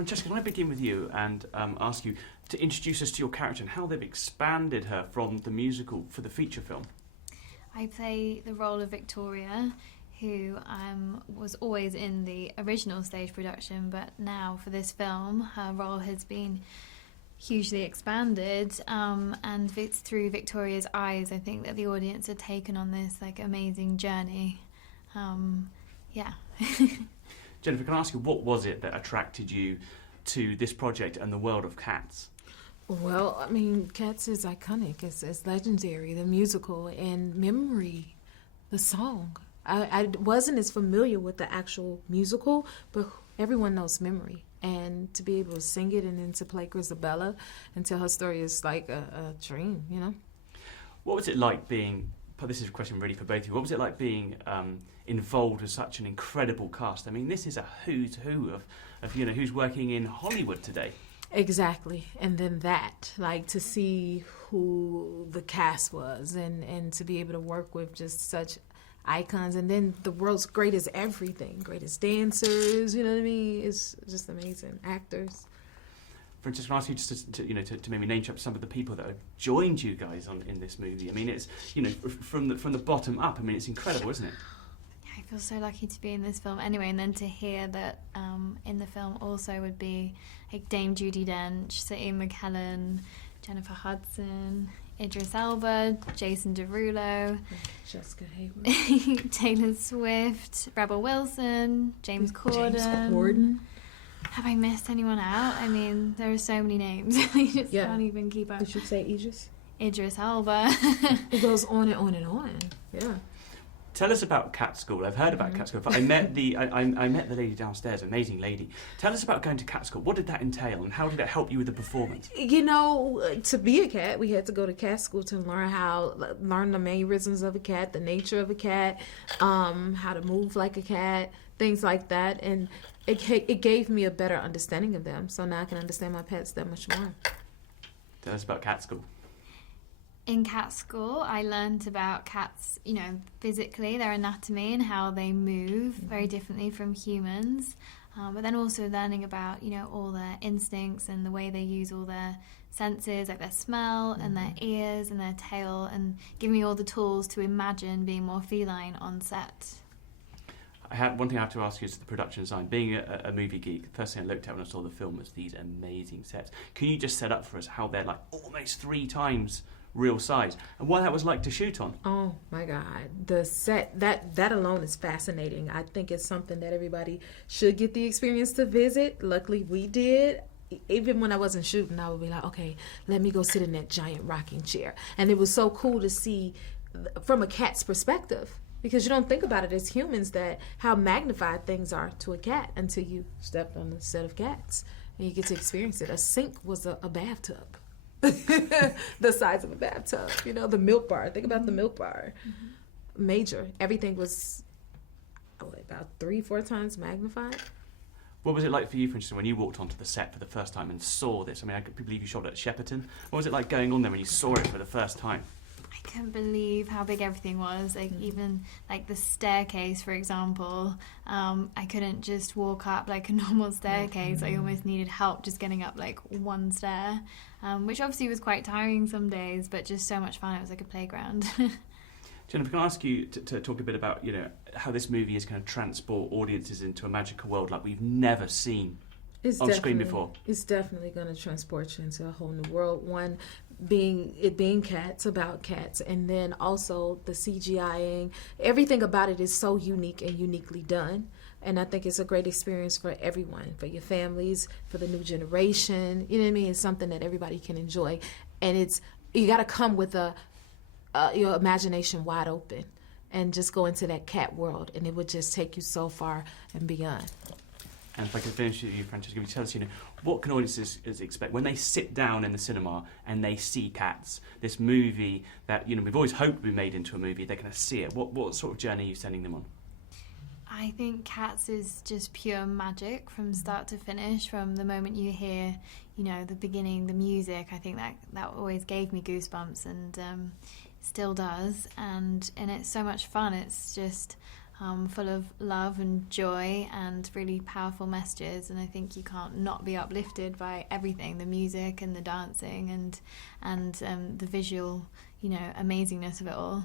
Francesca, can I begin with you and ask you to introduce us to your character and how they've expanded her from the musical for the feature film? I play the role of Victoria, who was always in the original stage production, but now for this film, her role has been hugely expanded, and it's through Victoria's eyes, I think, that the audience are taken on this amazing journey. Yeah. Jennifer, can I ask you, what was it that attracted you to this project and the world of Cats? Well, I mean, Cats is iconic. It's legendary. The musical and Memory, the song. I wasn't as familiar with the actual musical, but everyone knows Memory. And to be able to sing it and then to play Grisabella and tell her story is like a dream, you know? What was it like being, this is a question really for both of you, what was it like being involved with such an incredible cast? I mean, this is a who's who of who's working in Hollywood today. Exactly. And then that, to see who the cast was and to be able to work with just such icons, and then the world's greatest everything, greatest dancers, you know what I mean? It's just amazing. Actors. Francesca, can I ask you just to maybe name check some of the people that have joined you guys in this movie? I mean, it's, from the bottom up, I mean, it's incredible, isn't it? I feel so lucky to be in this film anyway, and then to hear that in the film also would be Dame Judi Dench, Saeed McKellen, Jennifer Hudson, Idris Elba, Jason Derulo, Francesca Hayward, Taylor Swift, Rebel Wilson, James Corden. Have I missed anyone out? I mean, there are so many names. I just can't even keep up. You should say Idris Elba. It goes on and on and on. Yeah. Tell us about Cat School. I've heard about Cat School. I met I met the lady downstairs, amazing lady. Tell us about going to Cat School. What did that entail, and how did it help you with the performance? To be a cat, we had to go to Cat School to learn the mannerisms of a cat, the nature of a cat, how to move like a cat, things like that, and it gave me a better understanding of them. So now I can understand my pets that much more. Tell us about Cat School. In Cat School, I learned about cats, physically, their anatomy and how they move very differently from humans. But then also learning about, all their instincts and the way they use all their senses, like their smell and their ears and their tail, and giving me all the tools to imagine being more feline on set. One thing I have to ask you is the production design. Being a movie geek, the first thing I looked at when I saw the film was these amazing sets. Can you just set up for us how they're almost 3 times real size, and what that was like to shoot on? Oh my God, the set, that alone is fascinating. I think it's something that everybody should get the experience to visit. Luckily we did. Even when I wasn't shooting, I would be like, okay, let me go sit in that giant rocking chair. And it was so cool to see from a cat's perspective, because you don't think about it as humans, that how magnified things are to a cat until you stepped on the set of Cats and you get to experience it. A sink was a bathtub. The size of a bathtub, the milk bar. Think about the milk bar. Major. Everything was about 3-4 times magnified. What was it like for you, Francesca, when you walked onto the set for the first time and saw this? I mean, I believe you shot it at Shepperton. What was it like going on there when you saw it for the first time? I couldn't believe how big everything was. Even the staircase, for example, I couldn't just walk up like a normal staircase. I almost needed help just getting up one stair, which obviously was quite tiring some days, but just so much fun. It was like a playground. Jennifer, can I ask you to talk a bit about how this movie is going to transport audiences into a magical world like we've never seen on screen before? It's definitely going to transport you into a whole new world. One, being cats, about cats, and then also the CGIing. Everything about it is so unique and uniquely done. And I think it's a great experience for everyone, for your families, for the new generation. You know what I mean? It's something that everybody can enjoy. And you got to come with your imagination wide open and just go into that cat world, and it would just take you so far and beyond. And if I could finish with you, Francesca, can you tell us, what can audiences expect when they sit down in the cinema and they see Cats, this movie that, we've always hoped would be made into a movie, they're going to see it. What sort of journey are you sending them on? I think Cats is just pure magic from start to finish. From the moment you hear, the beginning, the music, I think that always gave me goosebumps, and still does. And it's so much fun. It's just full of love and joy and really powerful messages. And I think you can't not be uplifted by everything, the music and the dancing and the visual, amazingness of it all.